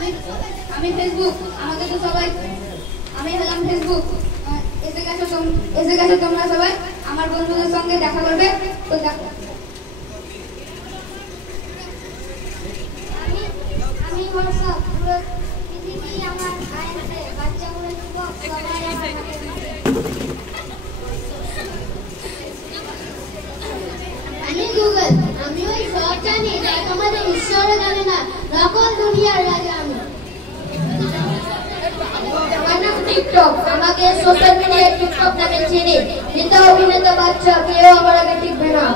আমি আমি ফেসবুক, আমাকে তো সবাই, আমি হলাম ফেসবুক। এসে গেছো তোমরা সবাই আমার বন্ধুদের সঙ্গে দেখা করবে। তো দেখো আমি হোয়াটসঅ্যাপ, পুরো পৃথিবী আমার আয়নাতে, বাচ্চাগুলো যুবক সবাই আমার হাতে। আমি গুগল, আমি ওই সব জানি যা তোমাদের ঈশ্বরও জানে না, নকল দুনিয়ার রাজা আমি। আমার নাম টিকটক, আমাকে সোশ্যাল মিডিয়ায় টিকটক নামে চিনি। নেতা অভিনেতা বাচ্চা কেউ আমার আগে টিকবে না।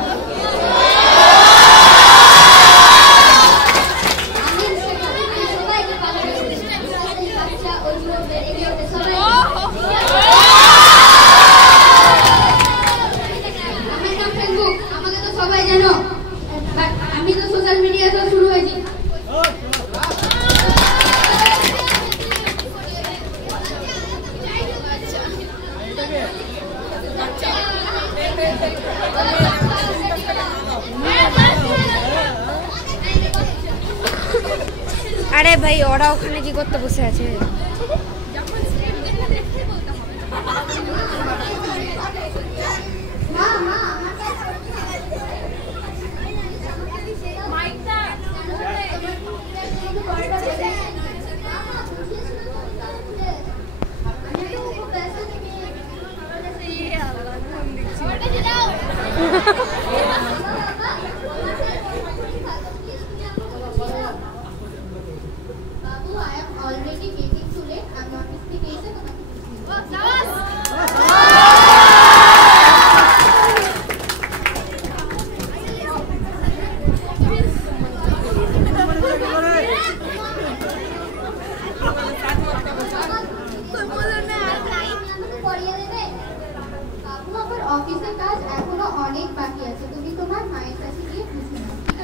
আমি তো সোশ্যাল মিডিয়াতে শুরু হয়েছি। আরে ভাই ওরা ওখানে কি করতে বসে আছে? Already waiting too late. I'm not mistaken. বাবু, আমার অফিসের কাজ এখনো অনেক বাকি আছে, তুমি তোমার মায়ের কাছে গিয়ে বুঝে নাও।